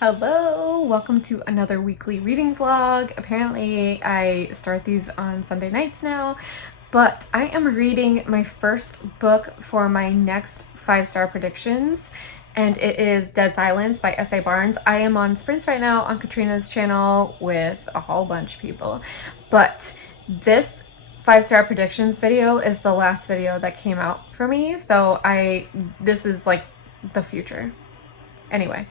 Hello, welcome to another weekly reading vlog. Apparently I start these on Sunday nights now, but I am reading my first book for my next 5-star predictions, and it is Dead Silence by S.A. Barnes. I am on sprints right now on Katrina's channel with a whole bunch of people, but this 5-star predictions video is the last video that came out for me, so this is like the future. Anyway,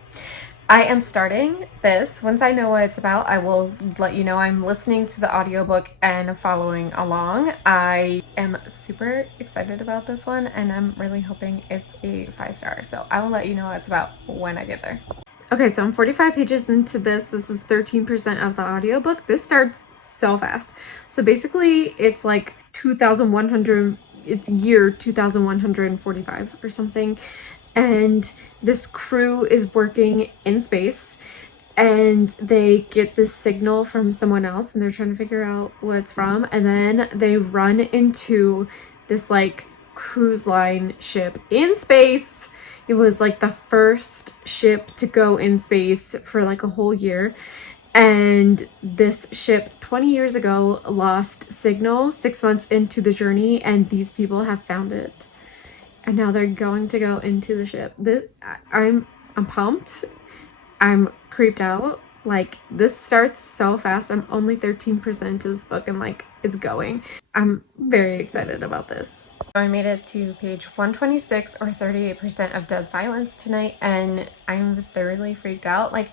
I am starting this. Once I know what it's about, I will let you know. I'm listening to the audiobook and following along. I am super excited about this one and I'm really hoping it's a 5-star. So I will let you know what it's about when I get there. Okay, so I'm 45 pages into this. This is 13% of the audiobook. This starts so fast. So basically it's like 2,100, it's year 2,145 or something. And this crew is working in space and they get this signal from someone else and they're trying to figure out what it's from, and then they run into this like cruise line ship in space. It was like the first ship to go in space for like a whole year, and this ship 20 years ago lost signal 6 months into the journey, and these people have found it. And now they're going to go into the ship. I'm pumped. I'm creeped out. Like, this starts so fast. I'm only 13% into this book and like it's going. I'm very excited about this. So I made it to page 126 or 38% of Dead Silence tonight, and I'm thoroughly freaked out. Like,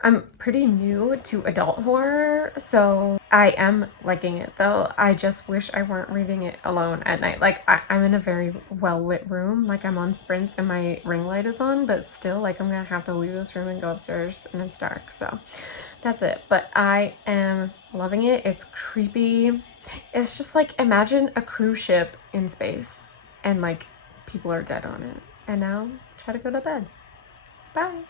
I'm pretty new to adult horror, so I am liking it though. I just wish I weren't reading it alone at night. Like, I'm in a very well-lit room. Like, I'm on sprints and my ring light is on, but still, like, I'm gonna have to leave this room and go upstairs and it's dark, so that's it. But I am loving it. It's creepy. It's just like, imagine a cruise ship in space and like people are dead on it. And now try to go to bed. Bye.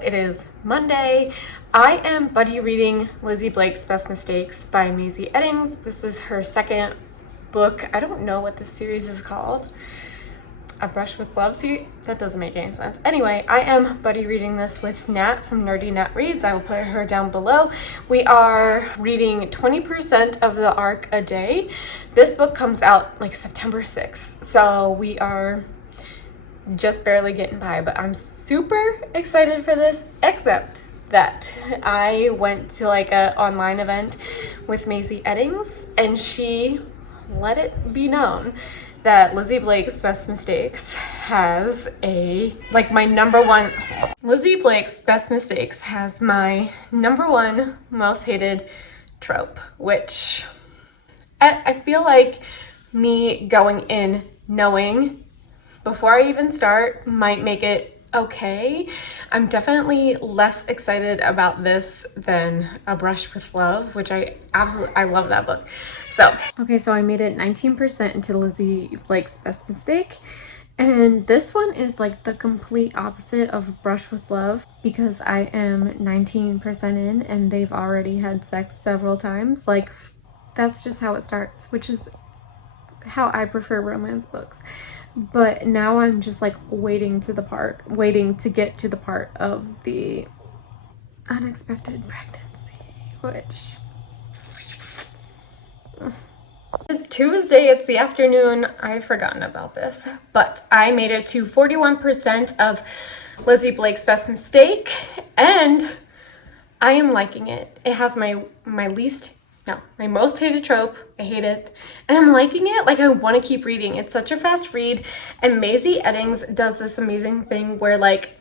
It is Monday. I am buddy reading Lizzie Blake's Best Mistakes by Maisie Eddings. This is her second book. I don't know what this series is called. A Brush with Love series? That doesn't make any sense. Anyway, I am buddy reading this with Nat from Nerdy Nat Reads. I will put her down below. We are reading 20% of the arc a day. This book comes out like September 6th, so we are just barely getting by, but I'm super excited for this, except that I went to like a online event with Maisie Eddings and she let it be known that Lizzie Blake's Best Mistakes has Lizzie Blake's Best Mistakes has my #1 most hated trope, which I feel like me going in knowing before I even start might make it okay. I'm definitely less excited about this than A Brush with Love, which I love that book. So, okay, so I made it 19% into Lizzie Blake's Best Mistake. And this one is like the complete opposite of Brush with Love because I am 19% in and they've already had sex several times. Like, that's just how it starts, which is how I prefer romance books. But now I'm just like waiting to get to the part of the unexpected pregnancy, which it's Tuesday, it's the afternoon. I've forgotten about this, but I made it to 41% of Lizzie Blake's Best Mistake and I am liking it. It has my most hated trope. I hate it. And I'm liking it. Like, I want to keep reading. It's such a fast read. And Maisie Eddings does this amazing thing where, like,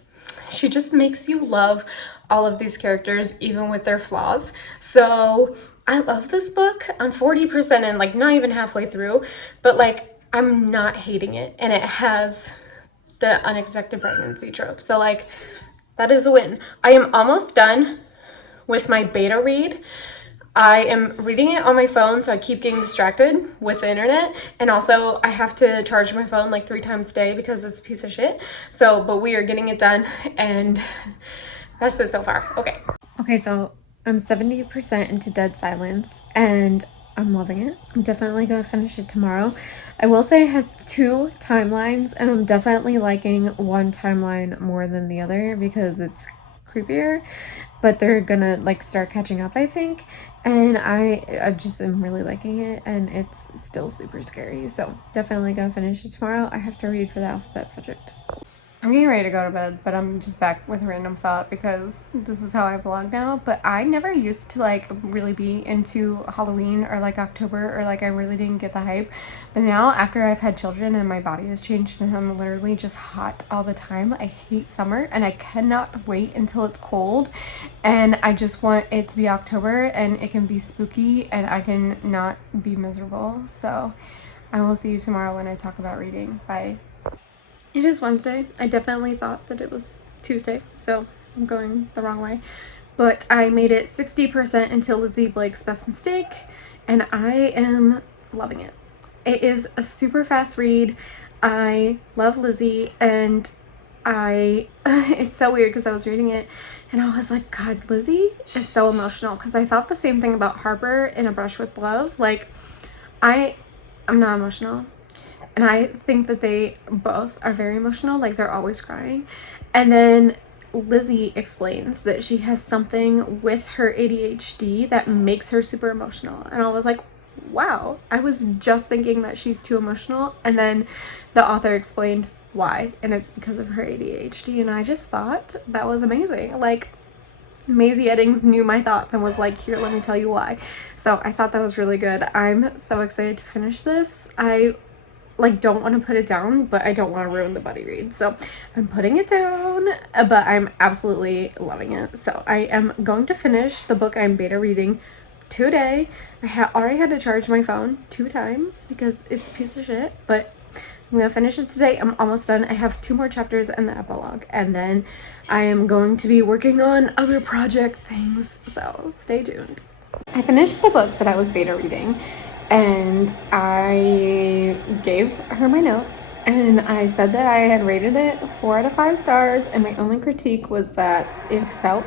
she just makes you love all of these characters, even with their flaws. So I love this book. I'm 40% in, like, not even halfway through. But, like, I'm not hating it. And it has the unexpected pregnancy trope. So, like, that is a win. I am almost done with my beta read. I am reading it on my phone, so I keep getting distracted with the internet, and also I have to charge my phone like 3 times a day because it's a piece of shit. So, but we are getting it done, and that's it so far. Okay, so I'm 70% into Dead Silence, and I'm loving it. I'm definitely going to finish it tomorrow. I will say it has 2 timelines, and I'm definitely liking one timeline more than the other because it's creepier, but they're gonna like start catching up, I think. And I just am really liking it, and it's still super scary. So definitely gonna finish it tomorrow. I have to read for the alphabet project. I'm getting ready to go to bed, but I'm just back with a random thought because this is how I vlog now. But I never used to like really be into Halloween or like October, or like I really didn't get the hype. But now after I've had children and my body has changed and I'm literally just hot all the time, I hate summer and I cannot wait until it's cold. And I just want it to be October and it can be spooky and I can not be miserable. So I will see you tomorrow when I talk about reading. Bye. It is Wednesday. I definitely thought that it was Tuesday, so I'm going the wrong way. But I made it 60% into Lizzie Blake's Best Mistake, and I am loving it. It is a super fast read. I love Lizzie, and it's so weird because I was reading it and I was like, God, Lizzie is so emotional, because I thought the same thing about Harper in A Brush with Love. Like, I'm not emotional. And I think that they both are very emotional, like they're always crying. And then Lizzie explains that she has something with her ADHD that makes her super emotional. And I was like, wow, I was just thinking that she's too emotional. And then the author explained why, and it's because of her ADHD. And I just thought that was amazing. Like, Maisie Eddings knew my thoughts and was like, here, let me tell you why. So I thought that was really good. I'm so excited to finish this. I like don't want to put it down, but I don't want to ruin the buddy read, so I'm putting it down, but I'm absolutely loving it. So I am going to finish the book I'm beta reading today. I already had to charge my phone 2 times because it's a piece of shit, but I'm gonna finish it today. I'm almost done. I have 2 more chapters in the epilogue, and then I am going to be working on other project things, so stay tuned. I finished the book that I was beta reading, and I gave her my notes, and I said that I had rated it 4 out of 5 stars, and my only critique was that it felt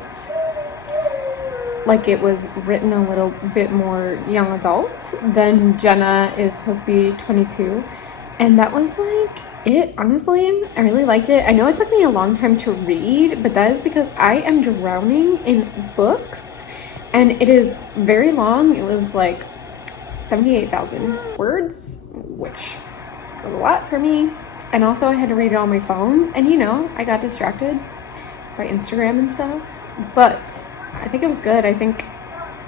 like it was written a little bit more young adult than Jenna is supposed to be 22, and that was like it. Honestly, I really liked it. I know it took me a long time to read, but that is because I am drowning in books, and it is very long. It was like 78,000 words, which was a lot for me. And also I had to read it on my phone, and you know, I got distracted by Instagram and stuff, but I think it was good. I think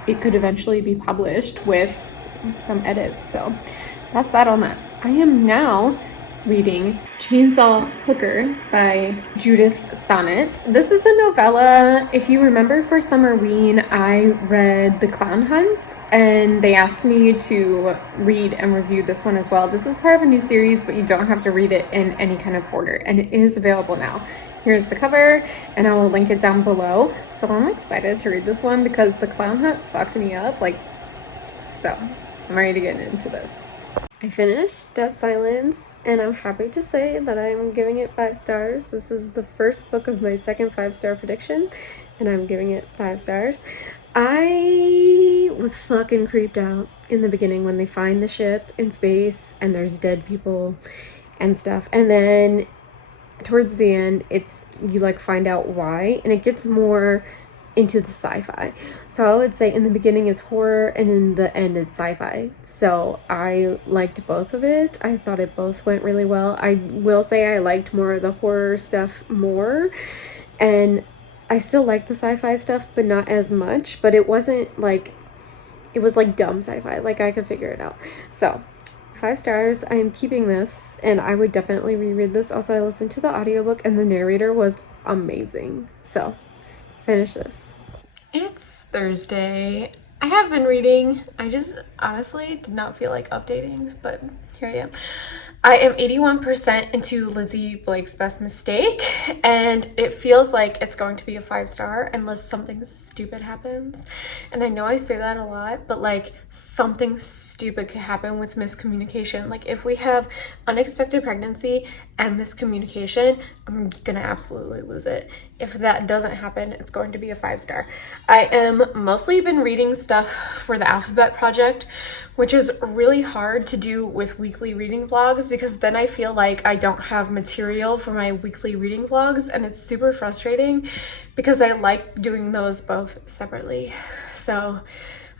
it could eventually be published with some edits. So that's that on that. I am now reading Chainsaw Hooker by Judith Sonnet. This is a novella. If you remember, for Summerween, I read The Clown Hunt, and they asked me to read and review this one as well. This is part of a new series, but you don't have to read it in any kind of order, and it is available now. Here's the cover, and I will link it down below. So I'm excited to read this one because The Clown Hunt fucked me up. Like, so I'm ready to get into this. I finished Dead Silence, and I'm happy to say that I'm giving it 5 stars. This is the first book of my second 5-star prediction, and I'm giving it 5 stars. I was fucking creeped out in the beginning when they find the ship in space and there's dead people and stuff, and then towards the end you like find out why, and it gets more into the sci-fi. So I would say in the beginning it's horror, and in the end it's sci-fi. So I liked both of it. I thought it both went really well. I will say I liked more of the horror stuff more, and I still like the sci-fi stuff, but not as much. But it wasn't like, it was like dumb sci-fi, like I could figure it out. So 5 stars. I am keeping this, and I would definitely reread this. Also, I listened to the audiobook and the narrator was amazing. So finish this. It's Thursday. I have been reading. I just honestly did not feel like updating, but here I am. I am 81% into Lizzie Blake's Best Mistake, and it feels like it's going to be a 5-star unless something stupid happens. And I know I say that a lot, but like something stupid could happen with miscommunication. Like if we have unexpected pregnancy and miscommunication, I'm gonna absolutely lose it. if that doesn't happen, it's going to be a 5-star. I am mostly been reading stuff for the alphabet project, which is really hard to do with weekly reading vlogs because then I feel like I don't have material for my weekly reading vlogs, and it's super frustrating because I like doing those both separately. So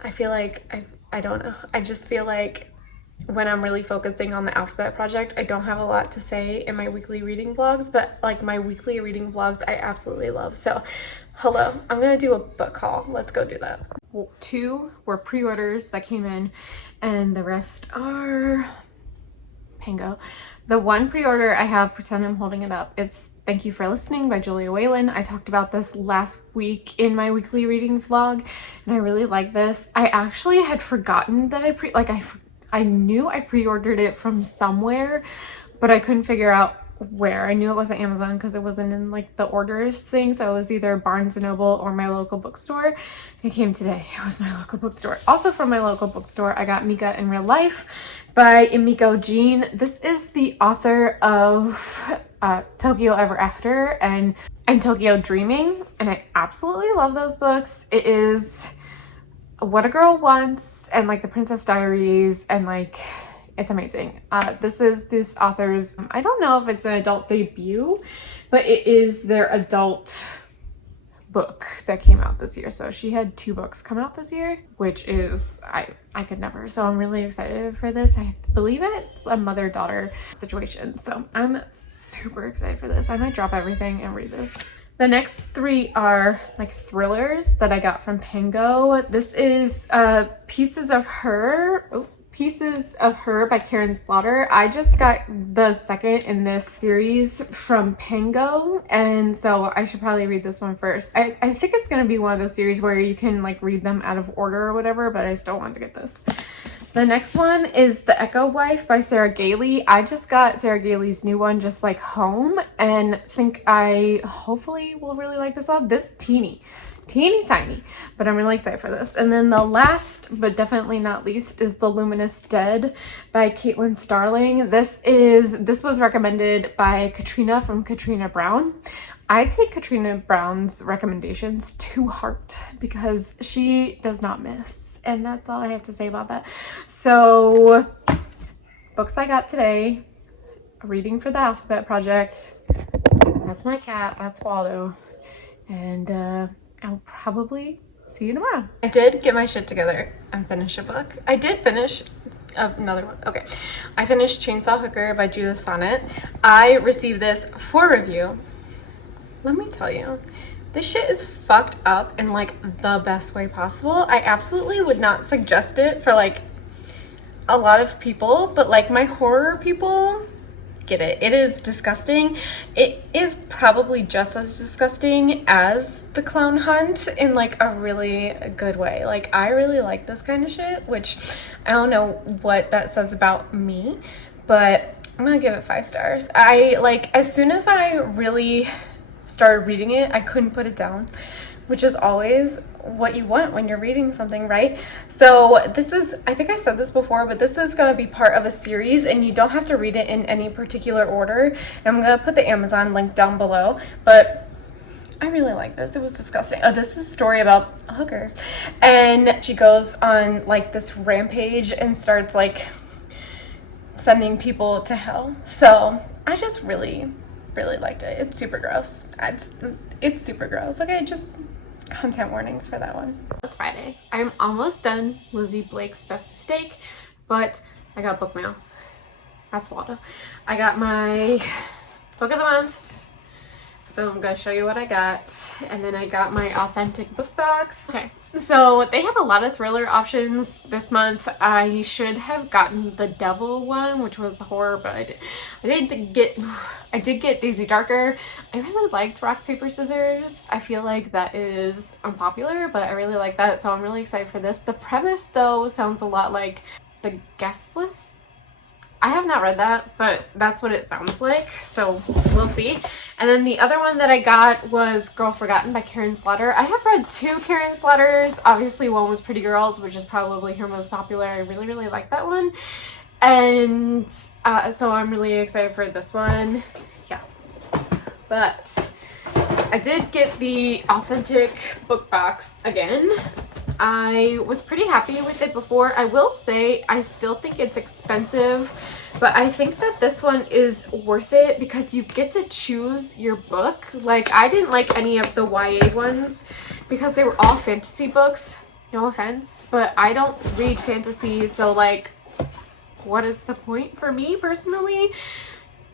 I feel like I don't know. I just feel like when I'm really focusing on the alphabet project, I don't have a lot to say in my weekly reading vlogs, but like my weekly reading vlogs, I absolutely love. So hello, I'm gonna do a book haul. Let's go do that. 2 were pre-orders that came in, and the rest are Pango. The one pre-order I have, pretend I'm holding it up. It's Thank You for Listening by Julia Whalen. I talked about this last week in my weekly reading vlog, and I really like this. I actually had forgotten that I knew I pre-ordered it from somewhere, but I couldn't figure out where. I knew it wasn't Amazon because it wasn't in like the orders thing, so it was either Barnes & Noble or my local bookstore. It came today. It was my local bookstore. Also from my local bookstore, I got Mika in Real Life by Emiko Jean. This is the author of Tokyo Ever After and Tokyo Dreaming, and I absolutely love those books. It is What a Girl Wants and like the Princess Diaries, and like it's amazing. This is this author's, I don't know if it's an adult debut, but it is their adult book that came out this year. So she had 2 books come out this year, which is I could never. So I'm really excited for this. I believe it's a mother-daughter situation, so I'm super excited for this. I might drop everything and read this. The next 3 are like thrillers that I got from Pango. This is Pieces of Her by Karen Slaughter. I just got the second in this series from Pango, and so I should probably read this one first. I think it's going to be one of those series where you can like read them out of order or whatever, but I still wanted to get this. The next one is The Echo Wife by Sarah Gailey. I just got Sarah Gailey's new one just like home, and think I hopefully will really like this one. This teeny tiny, but I'm really excited for this. And then the last but definitely not least is The Luminous Dead by Caitlyn Starling. This was recommended by Katrina from Katrina Brown. I take Katrina Brown's recommendations to heart because she does not miss. And that's all I have to say about that. So, books I got today, reading for the alphabet project. That's my cat, that's Waldo. And I'll probably see you tomorrow. I did get my shit together and finish a book. I did finish another one. Okay. I finished Chainsaw Hooker by Judith Sonnet. I received this for review. Let me tell you, this shit is fucked up in like the best way possible. I absolutely would not suggest it for like a lot of people, but like my horror people get it. It is disgusting. It is probably just as disgusting as The Clown Hunt in like a really good way. Like I really like this kind of shit, which I don't know what that says about me, but I'm gonna give it 5 stars. I like, as soon as I really started reading it, I couldn't put it down, which is always what you want when you're reading something, right? So this is, I think I said this before, but this is going to be part of a series, and you don't have to read it in any particular order. I'm going to put the Amazon link down below, but I really like this. It was disgusting. Oh, this is a story about a hooker, and she goes on like this rampage and starts like sending people to hell. So I just really liked it. It's super gross. It's super gross. Okay, just content warnings for that one. It's Friday. I'm almost done Lizzie Blake's Best Mistake, but I got book mail. That's Waldo. I got my book of the month, so I'm gonna show you what I got, and then I got my authentic book box. Okay, so they had a lot of thriller options this month. I should have gotten the Devil one, which was horror, but I did get Daisy Darker. I really liked Rock Paper Scissors. I feel like that is unpopular, but I really like that, so I'm really excited for this. The premise though sounds a lot like The Guest List. I have not read that, but that's what it sounds like, so we'll see. And then the other one that I got was Girl Forgotten by Karen Slaughter. I have read 2 Karen Slaughters. Obviously one was Pretty Girls, which is probably her most popular. I really like that one. And so I'm really excited for this one. Yeah. But I did get the authentic book box again. I was pretty happy with it before. I will say I still think it's expensive, but I think that this one is worth it because you get to choose your book. Like, I didn't like any of the YA ones because they were all fantasy books. No offense, but I don't read fantasy, so like, what is the point for me personally?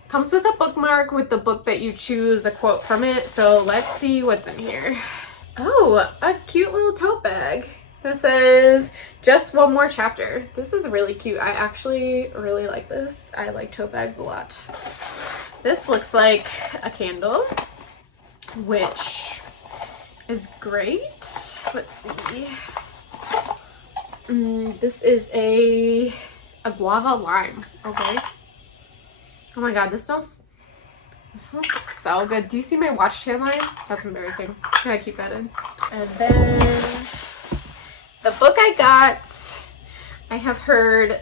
Comes with a bookmark with the book that you choose, a quote from it. So let's see what's in here. Oh, a cute little tote bag. This says, just one more chapter. This is really cute. I actually really like this. I like tote bags a lot. This looks like a candle, which is great. Let's see. This is a guava lime. Okay. Oh my god, this smells so good. Do you see my watch tan line? That's embarrassing. Can I keep that in? And then the book I got, I have heard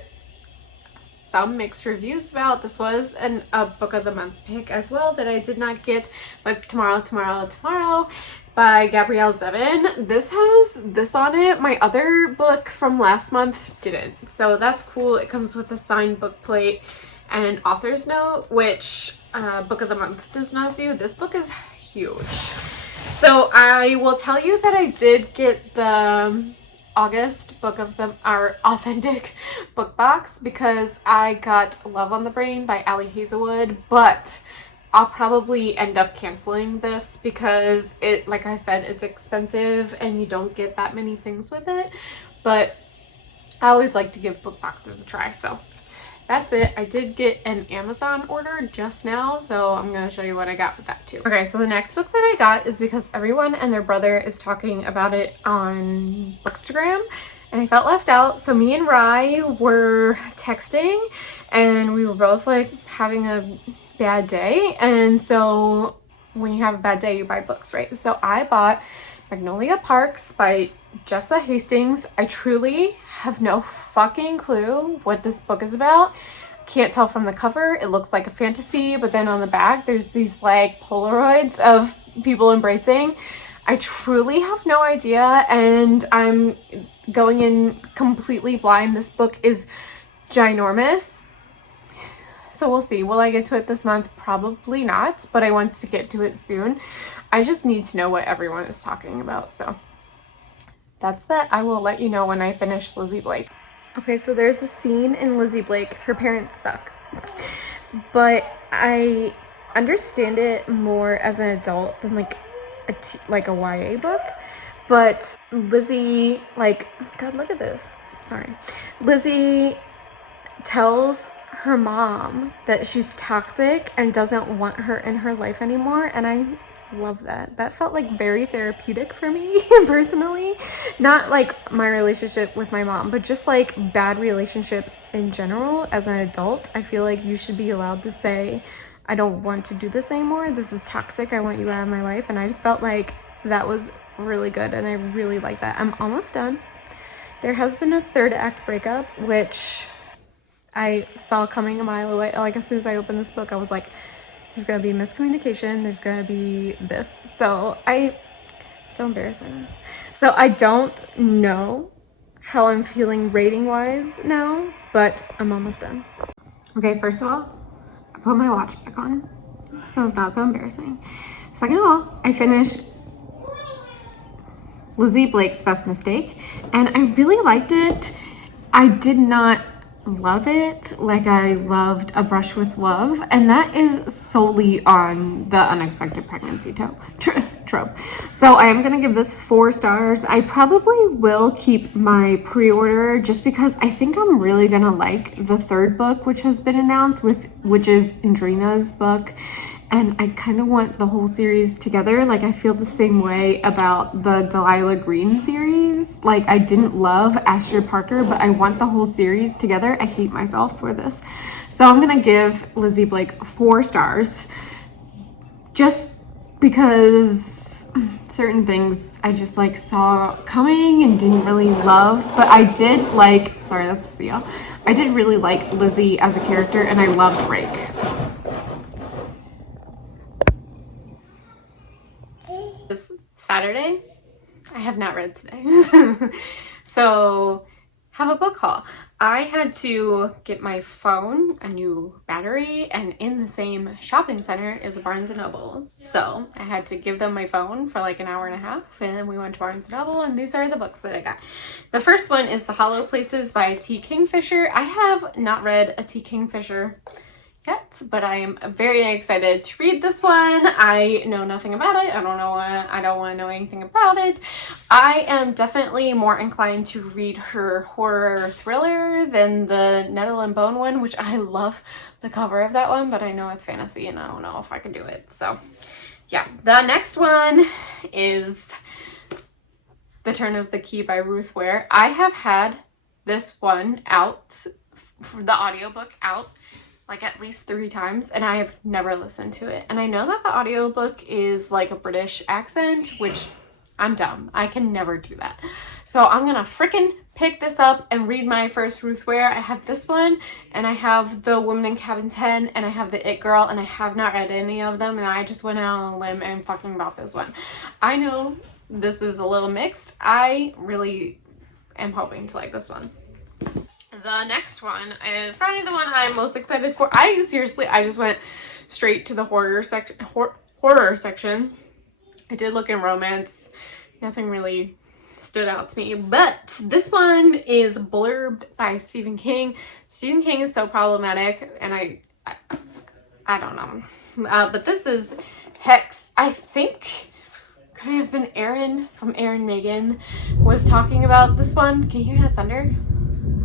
some mixed reviews about. This was a book of the month pick as well that I did not get, but it's Tomorrow by Gabrielle Zevin. This has this on it. My other book from last month didn't, so that's cool. It comes with a signed book plate and an author's note, which book of the month does not do. This book is huge. So I will tell you that I did get the August book of our authentic book box because I got Love on the Brain by Ali Hazelwood, but I'll probably end up canceling this because it, like I said, it's expensive and you don't get that many things with it, but I always like to give book boxes a try. So that's it. I did get an Amazon order just now, so I'm going to show you what I got with that too. Okay, so the next book that I got is because everyone and their brother is talking about it on Bookstagram, and I felt left out. So me and Rye were texting, and we were both like having a bad day, and so when you have a bad day, you buy books, right? So I bought Magnolia Parks by Jessa Hastings. I truly have no fucking clue what this book is about. Can't tell from the cover. It looks like a fantasy, but then on the back there's these like Polaroids of people embracing. I truly have no idea, and I'm going in completely blind. This book is ginormous, so we'll see. Will I get to it this month? Probably not, but I want to get to it soon. I just need to know what everyone is talking about, so that's that. I will let you know when I finish Lizzie Blake. Okay, so there's a scene in Lizzie Blake. Her parents suck, but I understand it more as an adult than like a YA book. But Lizzie, like, God, look at this. Sorry. Lizzie tells her mom that she's toxic and doesn't want her in her life anymore, and I love that. That felt like very therapeutic for me personally. Not like my relationship with my mom, but just like bad relationships in general. As an adult, I feel like you should be allowed to say, I don't want to do this anymore. This is toxic. I want you out of my life. And I felt like that was really good, and I really like that. I'm almost done. There has been a third act breakup, which I saw coming a mile away. Like, as soon as I opened this book, I was like, there's gonna be miscommunication, there's gonna be this. So I'm so embarrassed by this. So I don't know how I'm feeling rating wise now, but I'm almost done. Okay, first of all, I put my watch back on, so it's not so embarrassing. Second of all, I finished Lizzie Blake's Best Mistake, and I really liked it. I did not love it like I loved A Brush with Love, and that is solely on the unexpected pregnancy trope. So I am gonna give this 4 stars. I probably will keep my pre-order just because I think I'm really gonna like the third book which has been announced, which is Indrina's book, and I kind of want the whole series together. Like, I feel the same way about the Delilah Green series. Like, I didn't love Asher Parker, but I want the whole series together. I hate myself for this. So I'm gonna give Lizzie Blake 4 stars just because certain things I just like saw coming and didn't really love, but I did like, sorry, that's Thea. I did really like Lizzie as a character, and I loved Rake. It's Saturday. I have not read today. So, have a book haul. I had to get my phone a new battery, and in the same shopping center is a Barnes & Noble. So I had to give them my phone for like an hour and a half, and then we went to Barnes & Noble, and these are the books that I got. The first one is The Hollow Places by T. Kingfisher. I have not read a T. Kingfisher yet, but I am very excited to read this one. I know nothing about it. I don't want to know anything about it. I am definitely more inclined to read her horror thriller than the Nettle and Bone one, which I love the cover of that one, but I know it's fantasy and I don't know if I can do it. So yeah, the next one is The Turn of the Key by Ruth Ware. I have had this one out, the audiobook out, like at least 3 times, and I have never listened to it. And I know that the audiobook is like a British accent, which I'm dumb. I can never do that. So I'm gonna freaking pick this up and read my first Ruth Ware. I have this one, and I have The Woman in Cabin 10, and I have The It Girl, and I have not read any of them, and I just went out on a limb and fucking bought this one. I know this is a little mixed. I really am hoping to like this one. The next one is probably the one I'm most excited for. I just went straight to the horror section. I did look in romance. Nothing really stood out to me, but this one is Blurbed by Stephen King. Stephen King is so problematic, and I don't know. But this is Hex. I think could have been Aaron from Aaron Megan was talking about this one. Can you hear that thunder?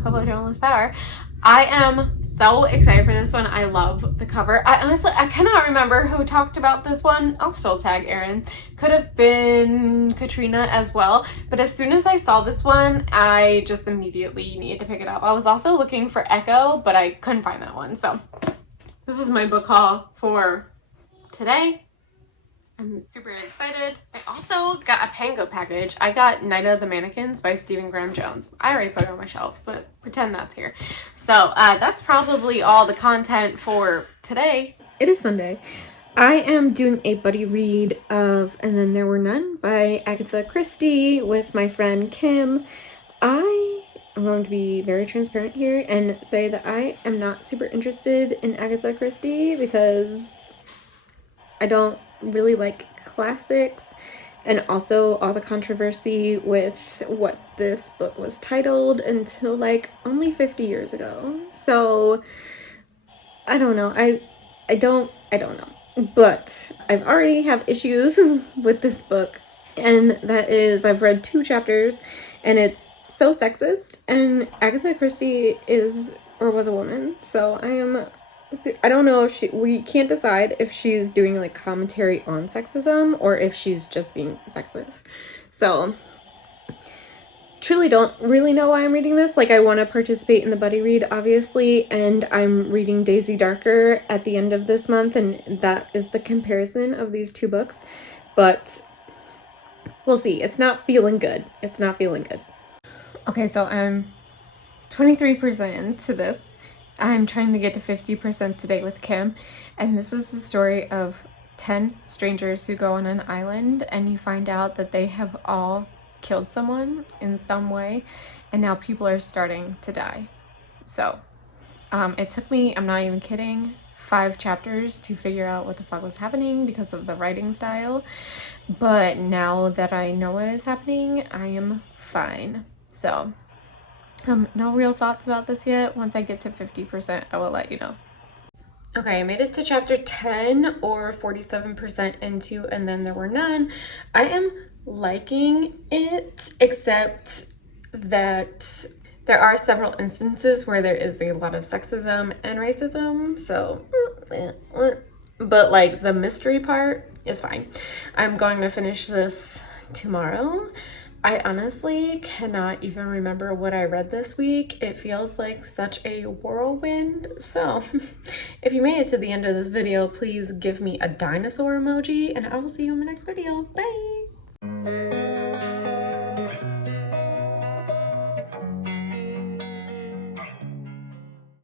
Hope I don't lose power. I am so excited for this one. I love the cover. I cannot remember who talked about this one. I'll still tag Erin. Could have been Katrina as well. But as soon as I saw this one, I just immediately needed to pick it up. I was also looking for Echo, but I couldn't find that one. So this is my book haul for today. I'm super excited. I also got a Pango package. I got Night of the Mannequins by Stephen Graham Jones. I already put it on my shelf, but pretend that's here. So that's probably all the content for today. It is Sunday. I am doing a buddy read of And Then There Were None by Agatha Christie with my friend Kim. I am going to be very transparent here and say that I am not super interested in Agatha Christie because I don't really like classics, and also all the controversy with what this book was titled until like only 50 years ago. So I don't know. I don't know. But I've already have issues with this book, and that is I've read 2 chapters and it's so sexist, and Agatha Christie is or was a woman, so I don't know if we can't decide if she's doing like commentary on sexism or if she's just being sexist. So truly don't really know why I'm reading this. Like, I want to participate in the buddy read, obviously, and I'm reading Daisy Darker at the end of this month, and that is the comparison of these 2 books. But we'll see. It's not feeling good. It's not feeling good. Okay, so I'm 23% into this. I'm trying to get to 50% today with Kim, and this is the story of 10 strangers who go on an island, and you find out that they have all killed someone in some way, and now people are starting to die. So it took me, I'm not even kidding, 5 chapters to figure out what the fuck was happening because of the writing style, but now that I know what is happening, I am fine. So no real thoughts about this yet. Once I get to 50%, I will let you know. Okay, I made it to chapter 10, or 47% into And Then There Were None. I am liking it, except that there are several instances where there is a lot of sexism and racism, so but like the mystery part is fine. I'm going to finish this tomorrow. I honestly cannot even remember what I read this week. It feels like such a whirlwind. So if you made it to the end of this video, please give me a dinosaur emoji, and I will see you in my next video. Bye!